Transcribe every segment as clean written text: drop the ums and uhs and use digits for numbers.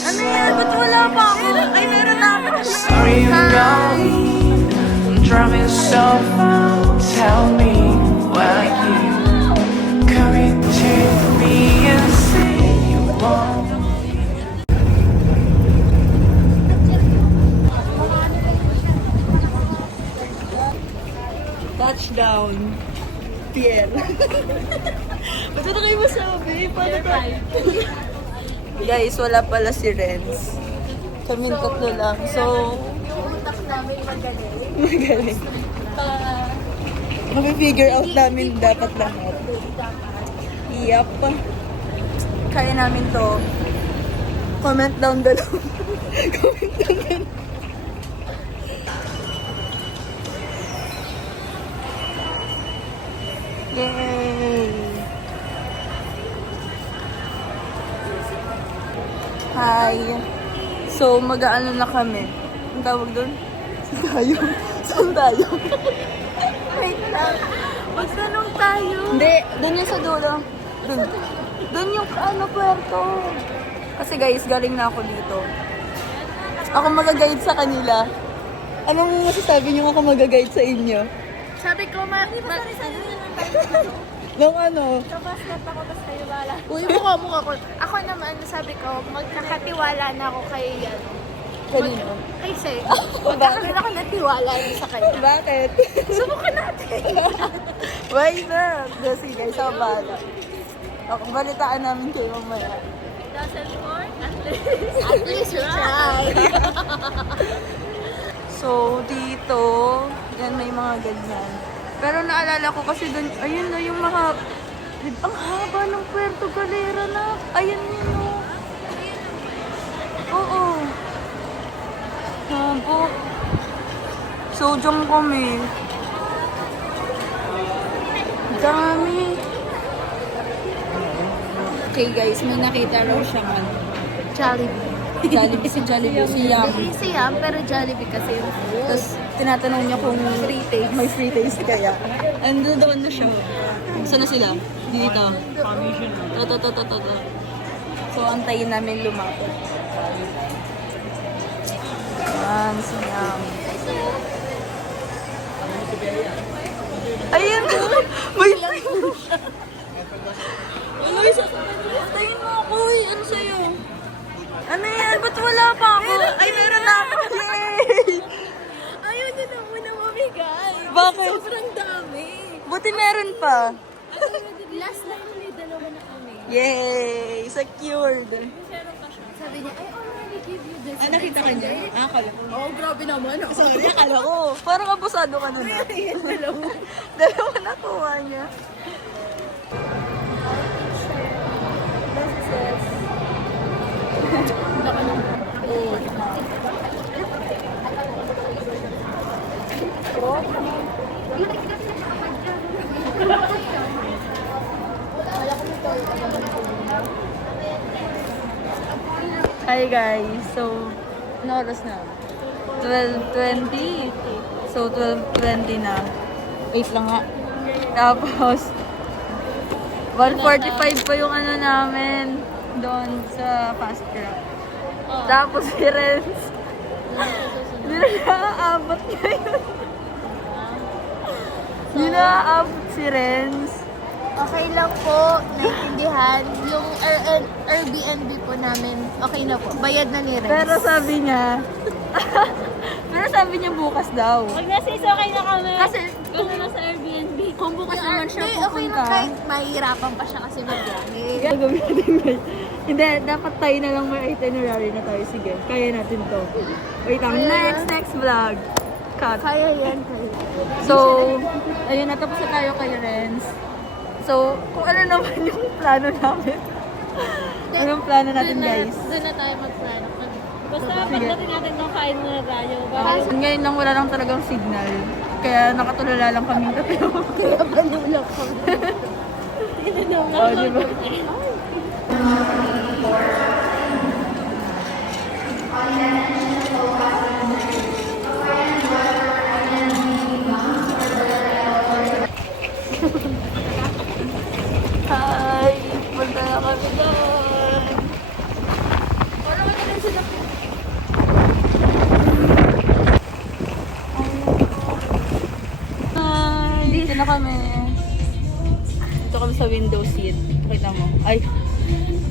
Ano yan? Ba't wala pa ako? Ay, meron na ako. Sorry, you know I'm driving so far. Tell me why you coming to me and say you want. Touchdown. Pierre. Ba't na kayo masabi? Paano tayo? Guys, wala pala si Renz. Kaming tatlo lang. So, Yung utak namin magaling. magaling. Mapifigure out namin dapat lahat. Yup. Kaya namin to. Comment down below. Comment down below. Yay! Hi! So, mag-aano na kami. Ang tawag doon? Saan tayo? Saan tayo? Wait lang. Magsanong tayo? Hindi, doon yung sa dulo. Doon. Doon yung puerto. Kasi guys, galing na ako dito. Ako mag-guide sa kanila. Anong masasabi niyo ako mag-guide sa inyo? Sabi ko, Nung ano? kabaslat ako, tapos kayo wala. Uy, Mukha ko. Ako naman, sabi ko, magkakatiwala na ako kay yan. kanino? Kay Sey. Magkakaroon ako ng tiwala sa kanya. Bakit? Subukan natin. Why not? Kasi guys, ako bahala. Ako, balitaan namin kayo mamaya. Doesn't work, at least you try. So, dito, yan may mga ganyan. Pero naalala ko kasi doon, ayun na yung mga, ang haba ng Puerto Galera na. Ayun yun o. Oo. Habo. So, dyan kami. Dami. Okay guys, may nakita raw siyang ano. Jollibee. Jollibee, si Jollibee, si Yum. Hindi si Yum, pero Jollibee kasi yung food. Tapos, tinatanong niya kung Free taste. may free taste kaya. Ando doon na siya. Saan na sila? Dito. To. So, antayin namin lumapit. Yan, si Yum. Ayun! May ano isa? Tayin mo ako eh. Ano sa'yo? Ano yan? Ba't wala pa ako? Ay, meron na ako. Yay! Ayaw nyo na muna mamigay. Bakit? Sobrang dami. Buti meron pa. Last night, may dalawa na kami. Yay! Secured. Sabi niya, I already give you this. Nakita ka niya? Akala ko. Oh, grabe naman. Sorry, akala ko. Parang abusado ka na na. Dalawa nakuha niya. Hi guys, so ano oras na? 12:20. So 12:20 na. Wait lang nga. Tapos 1:45 pa yung ano namin doon sa fast grab. Tapos si Renz, hindi na naaabot ngayon. Hindi na naaabot si Renz. Okay lang po, naiintindihan. Yung Airbnb po namin, okay na po. Bayad na ni Renz. Pero sabi niya bukas daw. Pag nasa okay na kami. Kasi Gano'n na sa Airbnb. kung bukas naman siya Okay lang pupunta. kahit mahihirapan pa siya kasi mag-biyahe. Gagawin natin guys. Hindi, dapat tayo na lang may itinerary na tayo. Sige, kaya natin to. Wait lang, next vlog. Cut. Kaya yan, kaya. So, ayun, natapos na tayo kay Renz. So, kung ano naman yung plano namin. Anong plano natin, guys? Doon na tayo mag-plan. Basta Sige. pagdating natin kung kain muna tayo. Ngayon lang wala lang talagang signal. Kaya nakatulala lang kaming tatlo. Kaya balulak kami. Tinanong Oh, diba? Hi! Punta na kami doon. Parang ano din sila. Hi! Dito na kami. Dito kami sa window seat. Kita mo. Ay!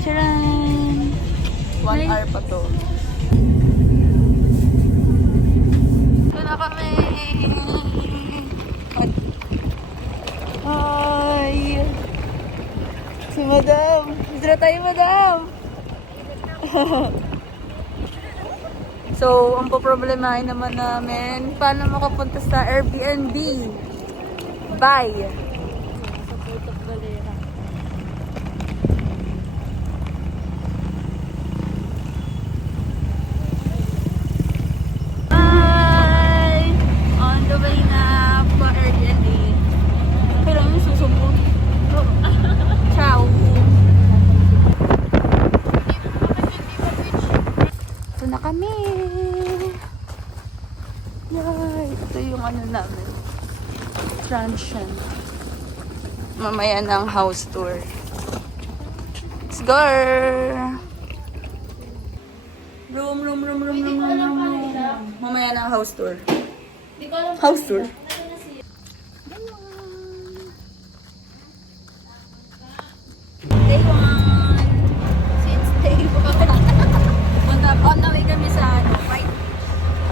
Charan! 1 hour pa to. Dito na kami! Hi! Si Madam! Dito na tayo, Madam! So, ang poproblemahin naman namin, paano makapunta sa Airbnb? Bye! Sa Puerto Galera. Bye! On the way na pa Airbnb. Kailangan yung susubok. Ciao! Ito na kami! Yay! Ito yung ano namin. Transient. Mamaya ng house tour. Let's go! Room. Mamaya ng house tour. House tour? Day 1. Since day 1. On the way kami sa White Beach.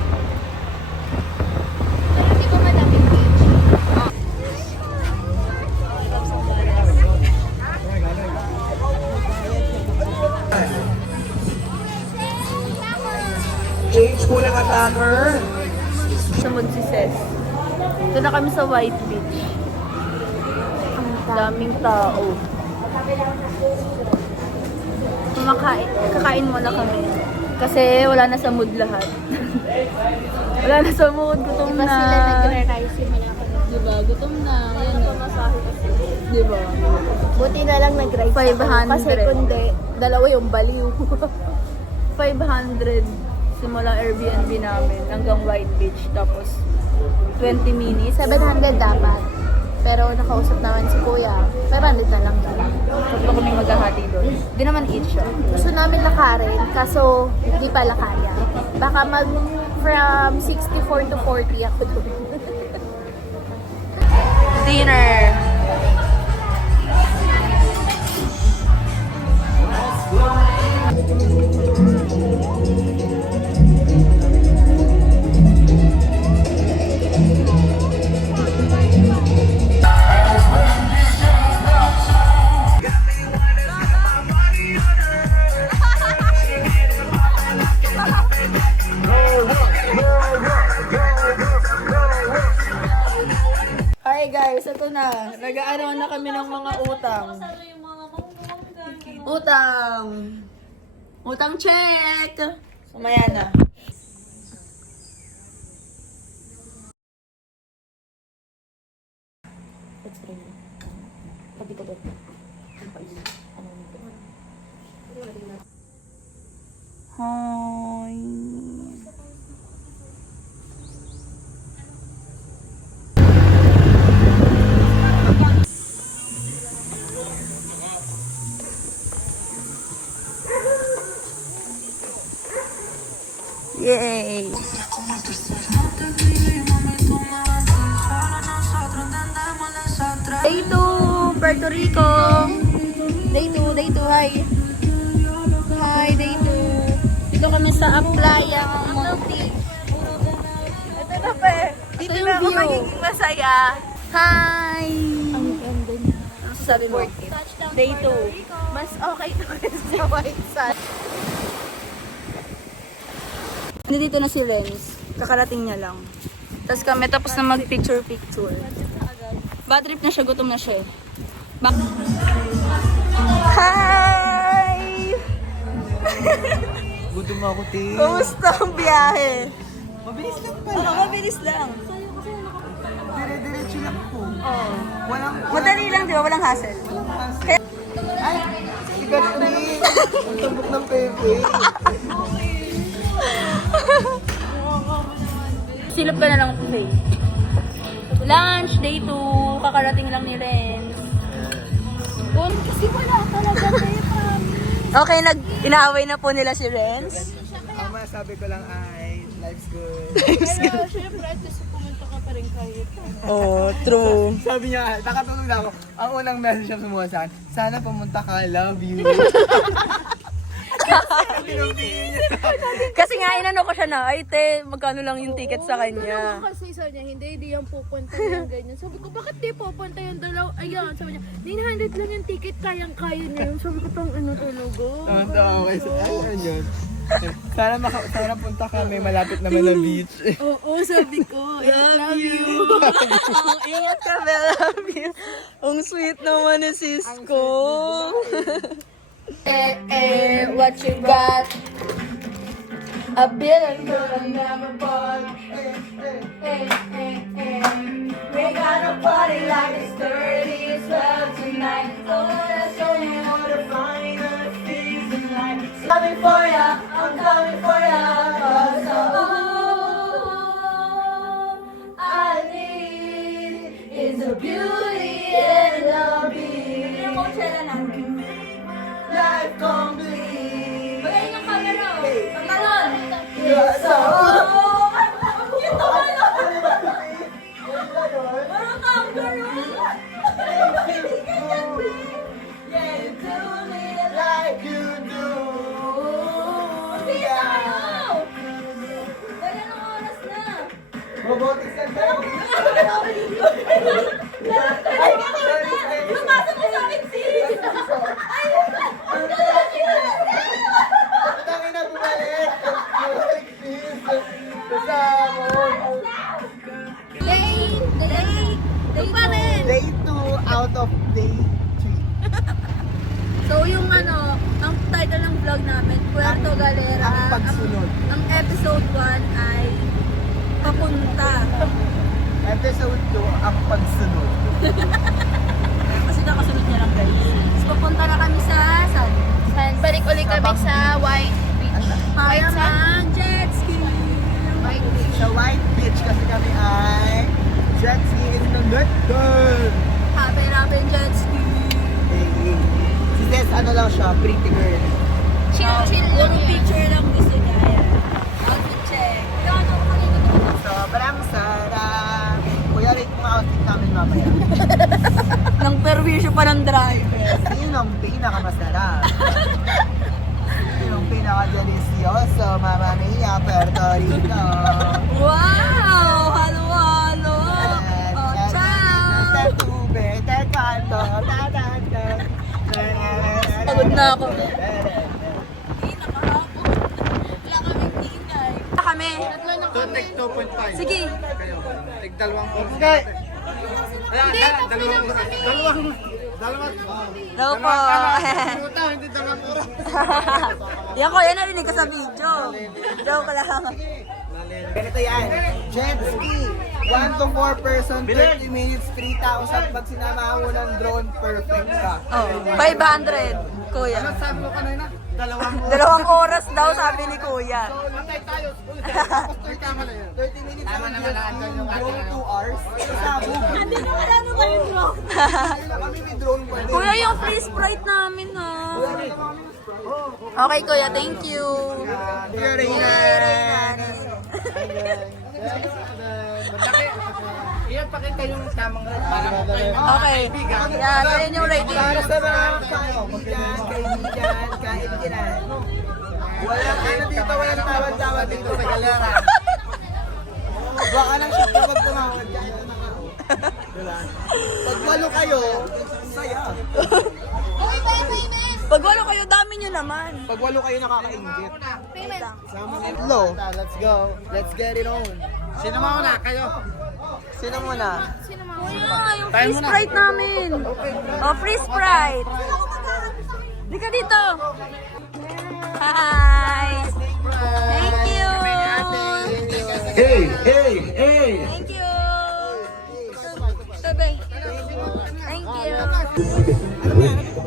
Pero hindi ko madaming beach. Change po lang attacker. Samod si Ses. Ito na kami sa White Beach. Ang daming tao. Kakain muna kami. Kasi wala na sa mood lahat. Wala na sa mood. Gutom Diba na. sila nagre-rice yung malaki? Diba? Gutom na. Yan na. Diba? Buti na lang nag-rice 500. Kasi kundi, dalawa yung baliw. 500 simula Airbnb namin hanggang White Beach. Tapos 20 minutes. 700 dapat. Pero nakausap naman si Kuya. 500 na lang daw. Tatlo kami maghahati doon. Hindi naman eat siya. Gusto namin lakarin, kaso hindi pala kaya. Baka from 64 to 40 ako doon. Dinner. Hi guys, ito na. Nag-aano na kami ng mga utang. Utang! Utang check! Sumaya na. Hi! Yay! Day 2, Puerto Rico! Day 2, hi! Hi, Day 2! Dito kami sa Playa Monte. Ito na pa eh. Dito na ako magiging masaya. Hi! Ang ganda niya. Ano sabi mo? Day 2. Mas okay to sa white sand. Nandito na si Renz. Kakarating niya lang. Tapos kami tapos na mag-picture-picture. Bad trip na siya, gutom na siya eh. Hi! Gutom ako, te. Kumusta ang biyahe? Mabilis lang pala. Oo, mabilis lang. Dire-diretso lang po. Oo. Walang Madali lang, di ba? Walang hassle. Ay, si Catherine. Ang tumbok ng pepe. Silip ka na lang sa face. Lunch, day 2. Kakarating lang ni Renz. Kasi wala talaga tayo kami. Okay, inaaway na po nila si Renz. Ang masabi ko lang ay, life's good. Pero syempre, at least pumunta ka pa rin kayo. Oh, true. Sabi niya, nakatulog na ako. Ang unang message niya sumuha sa akin, sana pumunta ka, love you. Kasi nga, inano ko siya na, ay te, magkano lang yung ticket sa kanya. Kasi sabi niya, hindi yan pupunta yung ganyan. Sabi ko, bakit di pupunta yung dalaw? Ayan, sabi niya, 900 lang yung ticket, kayang-kaya niya yun. Sabi ko, tang ano talaga. Okay, so, ayun yun. Sana punta kami, malapit naman na beach. Oo, sabi ko, I love you. Ingat ka, I love you. Ang sweet naman ni sis ko. What you got? A billion good and never bought. We gonna party like it's 30 as well tonight. Oh, let's show you all the finest things in life. Coming for ya, I'm coming for ya. Cause all I need is a beauty and a beat. Life complete. Bagay ng camera. Pagkalon. You're so. Ito ka lang. Parang kangaroo. Yeah, you do me like you do. Pisa kayo. Dali ng oras na. Robotics and time. Lumasok mo sa akin, sis. Tangin na bumalik. Bumalik, sis. Kasama. Day pa rin. Day 2 out of day 3. So yung ano, ang title ng vlog namin, Puerto Galera. Ang pagsunod. Ang episode 1 ay papunta. Episode 2, ang pagsunod. Kasi nakasunod niya lang guys. So papunta na kami sa San. Balik ulit kami sa White Beach. Para mang jet ski. White Beach. Sa White Beach kasi kami ay jet ski in the nutgun. Happy jet ski. Si Tess, ano lang siya, pretty girl. Chill Puro lang yun. picture lang gusto niya. Ayan. Outfit check. Ano ko kanina to? Sobrang sarap. Kuya, rate mo outfit namin mamaya. Nang perwisyo pa ng driver. Yun ang pinakamasarap. Yun ang pinaka-delicioso, Mama Mia, Puerto Rico. Wow! Halo, halo! Oh, ciao! Pagod na ako. Wala kaming tingay. Kami. Take 2.5. Sige. Take dalawang okay. Hello po. Hindi dalawang oras. Yan ko, yan narinig ko sa video. Joke lang. Ganito yan. Jet ski. 1 to 4 person, 30 minutes, 3,000. Pag sinama mo ng drone, perfect ka. Oh, 500, kuya. Sabi ko kanina, 2 2 oras daw, sabi ni kuya. Matay tayo. 30 minutes ang drone, 2 hours. Sabog. Hindi naman ano ba yung drone? Ayun na kami may drone pa din. Kuya, yung free Sprite namin, ha. Okay, kuya, thank you. Dear Reynan. Iyan pakita yung tamang rate para Okay. Yan, ayun yung rating. para sa mga kaibigan, kaibigan. Walang ano dito, walang tawad-tawad dito sa galera. Baka nang shit kapag tumawad ka. Pag walo kayo, saya. Pag walo kayo, dami nyo naman. Pag walo kayo nakaka-inggit. Payment. Hello. Let's go. Let's get it on. Sino muna? Kayo. Sino muna? Sino mga Kuya, yung free Sprite namin. Oh, free Sprite. Di ka dito. Hi. Thank you. Hey, hey, hey! Thank you. Sabi. Thank you.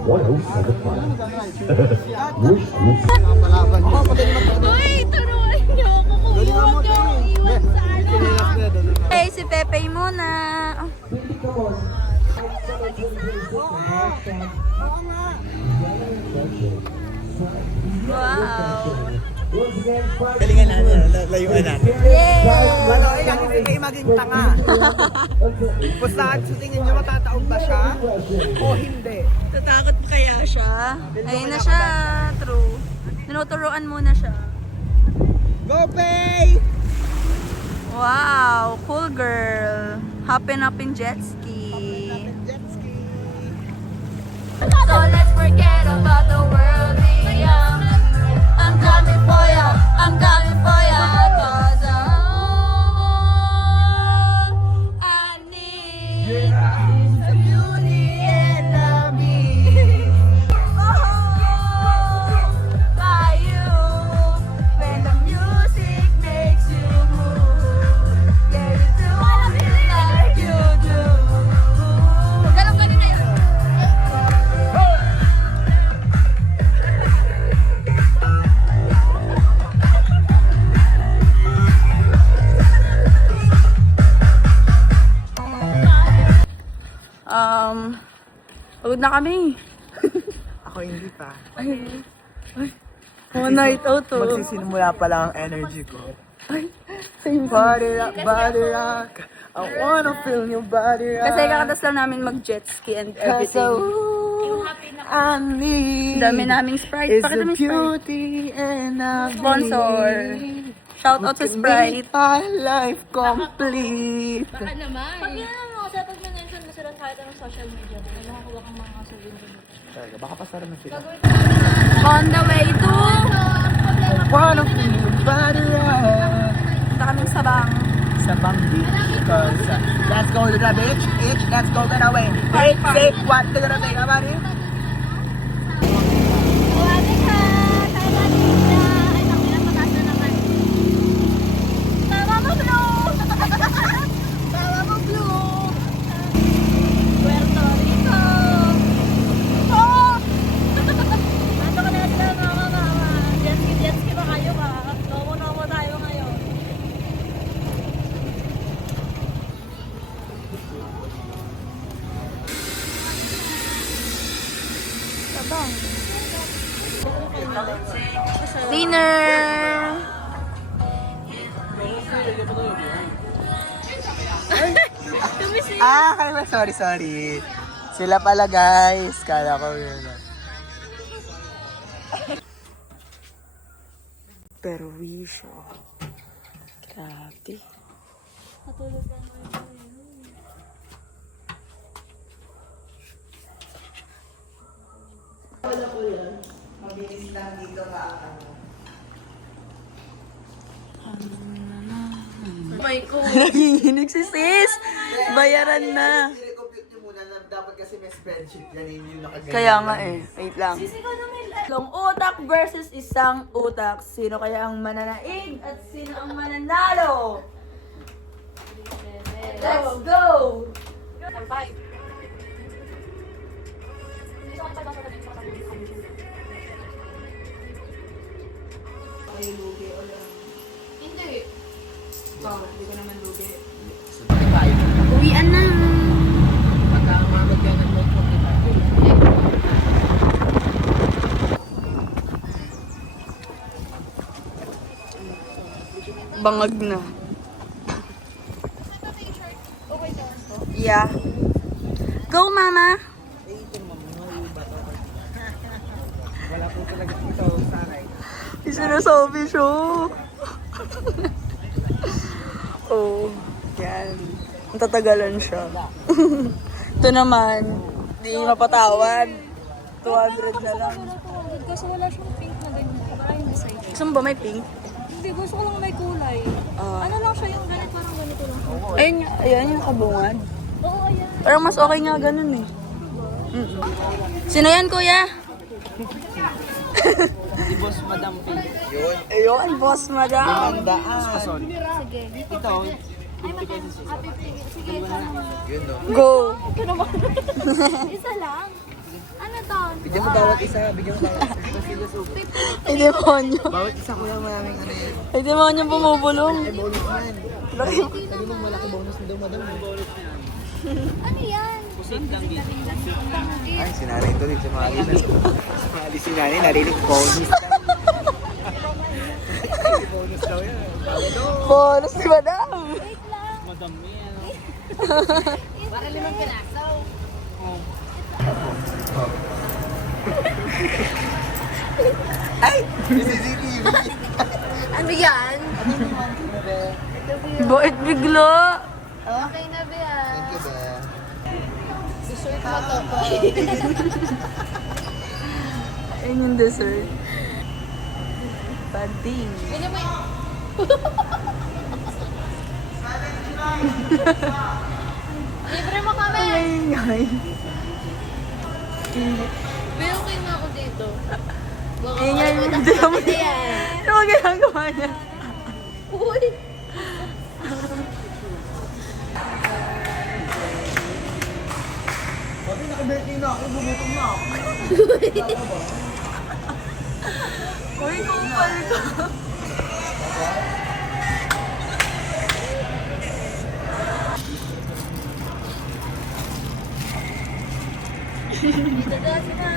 What else has a plan? Wish, wish. Uy, turuan niyo ako kung iwan niyo ako iwan sa ano. Hey, si Pepe muna. Wow. Galingan natin, layuan natin. Yay! Manoy natin si May maging tanga. Kung saan sa tingin nyo matataog ba siya o hindi? Tatakot pa kaya siya? Ayun na siya. True. Tinuturuan muna siya. Go, Pay! Wow, cool girl. Hopping up in jet ski. Jet ski. So let's forget about the world. I'm coming for ya. I'm coming for ya. 'Cause all I need is the beauty and the beat. Oh, by you. When the music makes you move. Yeah, you do it like you do. Ganun kanina yun. Pagod na kami. Ako hindi pa. Mga night out to. Magsisimula pa lang ang energy ko. Same. Body rock. I wanna feel your body rock. Kasi kakatas lang namin mag-jet ski and everything. I need Dami naming Sprite. is Pakita the mo yung Sprite. beauty and the Sponsor. Shout out to Sprite. Make my life complete. Baka naman. Pag yan mo, sa pag-mention mo sila kahit anong social media, may makakuha kang mga souvenir. Talaga, baka pasara na sila. On the way to... Wanna feel your body rock. Punta kaming sabang. Sa Bang Beach. Cause let's go to the beach. Let's go get away. Hey, say what to the thing about it? Buwate ka! Tayo natin sila! Ay, nakilang mataas na naman. Tama mo, Blue! Tama mo, Blue! Puerto Rico! Oh! Nandito ka na sila, mama. Jet ski ba kayo ka? Nomo tayo ngayon. Sabang. Dinner! Sorry. Sila pala guys. Kala ko yun. Pero wish, oh. Grabe. Mabilis lang dito Naginginig si sis! Bayaran na! I-compute nyo muna na dapat kasi may spreadsheet yan yung nakaganyan. Kaya nga eh. Wait lang. Long utak versus isang utak. Sino kaya ang mananaig at sino ang mananalo? Let's go! Hindi. Hindi ko naman lugi. Uwian na. Bangag na. Yeah. Go, mama! Wala po talaga ito sa akin. Sinasabi siya. Oh, yan. Ang tatagalan siya. Ito naman, di mapatawad. 200 na lang. Kasi wala siyang pink na ganyan. Para yung design. Gusto mo ba may pink? Hindi, gusto ko lang may kulay. Ano lang siya yung ganit, parang ganito lang. Ayun yung kabungad. Oo, ayan. Parang mas okay nga ganun eh. Sino yan, kuya? Si Boss Madam P. Yun. Ayun, boss madam. Daan. Sige. Ito. Ay, sige, sana. Yun no. Go. Ito naman. Isa lang. Ano to? Bigyan mo bawat isa, bigyan mo bawat isa. Ay, demonyo. Bawat isa ko lang maraming ano yun. Ay, demonyo bumubulong. May bonus na yan. Laki. Sabi mo malaki bonus na daw, madam. Ano yan? Ay, sinanay ito rin, sumali na. Sumali si nanay, narinig bonus na. Bonus daw yan. Bonus ni madam. Wait lang. Para 5 piraso. Ay! CCTV! Ano yan? Bakit bigla? Okay na ba yan? Thank you, be. Dessert mo to. Ayun yung dessert. Bading. Bili mo yun. Libre mo kami. Ay, Pero okay na ako dito. Baka Ingay, makalimutan hindi ko mo na yan. ano ba ginagawa niya? Uy! Sabi, naka-birthday na ako, bumutom na ako. Uy, kupal ka. Dito na sila.